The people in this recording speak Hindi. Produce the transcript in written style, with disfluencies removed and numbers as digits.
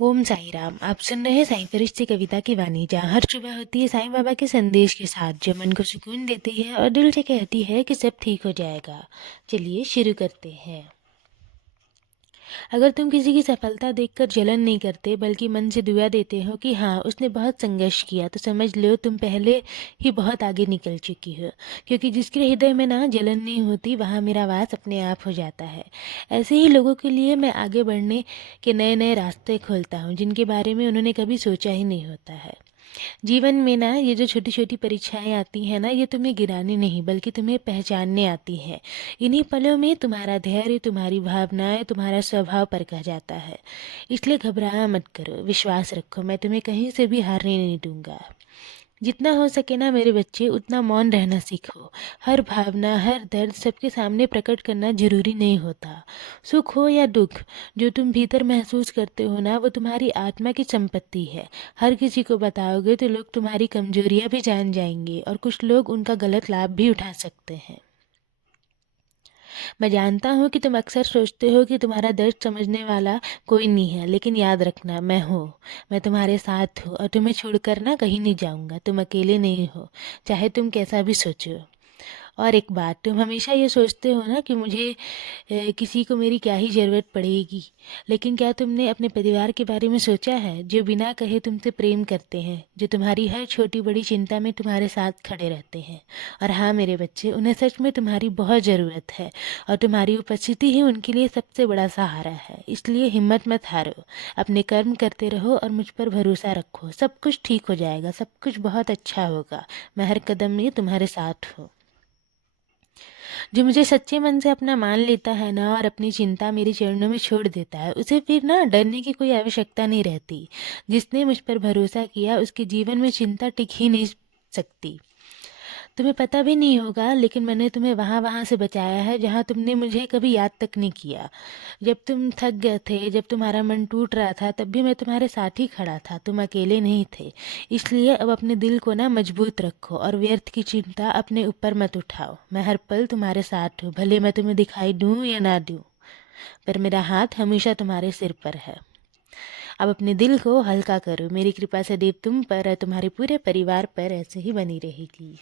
ओम साई राम। आप सुन रहे हैं साई फरिश्ते कविता की वाणी, जहाँ हर सुबह होती है साईं बाबा के संदेश के साथ, जो मन को सुकून देती है और दिल से कहती है कि सब ठीक हो जाएगा। चलिए शुरू करते हैं। अगर तुम किसी की सफलता देखकर जलन नहीं करते, बल्कि मन से दुआ देते हो कि हाँ उसने बहुत संघर्ष किया, तो समझ लो तुम पहले ही बहुत आगे निकल चुकी हो। क्योंकि जिसके हृदय में ना जलन नहीं होती, वहाँ मेरा वास अपने आप हो जाता है। ऐसे ही लोगों के लिए मैं आगे बढ़ने के नए नए रास्ते खोलता हूँ, जिनके बारे में उन्होंने कभी सोचा ही नहीं होता है। जीवन में ना ये जो छोटी छोटी परीक्षाएं आती हैं ना, ये तुम्हें गिराने नहीं बल्कि तुम्हें पहचानने आती हैं। इन्हीं पलों में तुम्हारा धैर्य, तुम्हारी भावनाएं, तुम्हारा स्वभाव परखा जाता है। इसलिए घबराया मत करो, विश्वास रखो, मैं तुम्हें कहीं से भी हारने नहीं दूंगा। जितना हो सके ना मेरे बच्चे, उतना मौन रहना सीखो। हर भावना, हर दर्द सबके सामने प्रकट करना जरूरी नहीं होता। सुख हो या दुख, जो तुम भीतर महसूस करते हो ना, वो तुम्हारी आत्मा की संपत्ति है। हर किसी को बताओगे तो लोग तुम्हारी कमजोरियां भी जान जाएंगे, और कुछ लोग उनका गलत लाभ भी उठा सकते हैं। मैं जानता हूँ कि तुम अक्सर सोचते हो कि तुम्हारा दर्द समझने वाला कोई नहीं है, लेकिन याद रखना, मैं हूँ। मैं तुम्हारे साथ हूँ और तुम्हें छोड़कर ना कहीं नहीं जाऊँगा। तुम अकेले नहीं हो, चाहे तुम कैसा भी सोचो। और एक बात, तुम हमेशा ये सोचते हो ना कि मुझे किसी को मेरी क्या ही ज़रूरत पड़ेगी। लेकिन क्या तुमने अपने परिवार के बारे में सोचा है, जो बिना कहे तुमसे प्रेम करते हैं, जो तुम्हारी हर छोटी बड़ी चिंता में तुम्हारे साथ खड़े रहते हैं। और हाँ मेरे बच्चे, उन्हें सच में तुम्हारी बहुत ज़रूरत है, और तुम्हारी उपस्थिति ही उनके लिए सबसे बड़ा सहारा है। इसलिए हिम्मत मत हारो, अपने कर्म करते रहो और मुझ पर भरोसा रखो। सब कुछ ठीक हो जाएगा, सब कुछ बहुत अच्छा होगा। मैं हर कदम में तुम्हारे साथ हूँ। जो मुझे सच्चे मन से अपना मान लेता है ना, और अपनी चिंता मेरे चरणों में छोड़ देता है, उसे फिर ना डरने की कोई आवश्यकता नहीं रहती। जिसने मुझ पर भरोसा किया, उसके जीवन में चिंता टिक ही नहीं सकती। तुम्हें पता भी नहीं होगा, लेकिन मैंने तुम्हें वहाँ वहाँ से बचाया है जहाँ तुमने मुझे कभी याद तक नहीं किया। जब तुम थक गए थे, जब तुम्हारा मन टूट रहा था, तब भी मैं तुम्हारे साथ ही खड़ा था। तुम अकेले नहीं थे। इसलिए अब अपने दिल को ना मजबूत रखो, और व्यर्थ की चिंता अपने ऊपर मत उठाओ। मैं हर पल तुम्हारे साथ हूँ, भले मैं तुम्हें दिखाई दूँ या ना दूँ, पर मेरा हाथ हमेशा तुम्हारे सिर पर है। अब अपने दिल को हल्का करो, मेरी कृपा सदैव तुम पर और तुम्हारे पूरे परिवार पर ऐसे ही बनी रहेगी।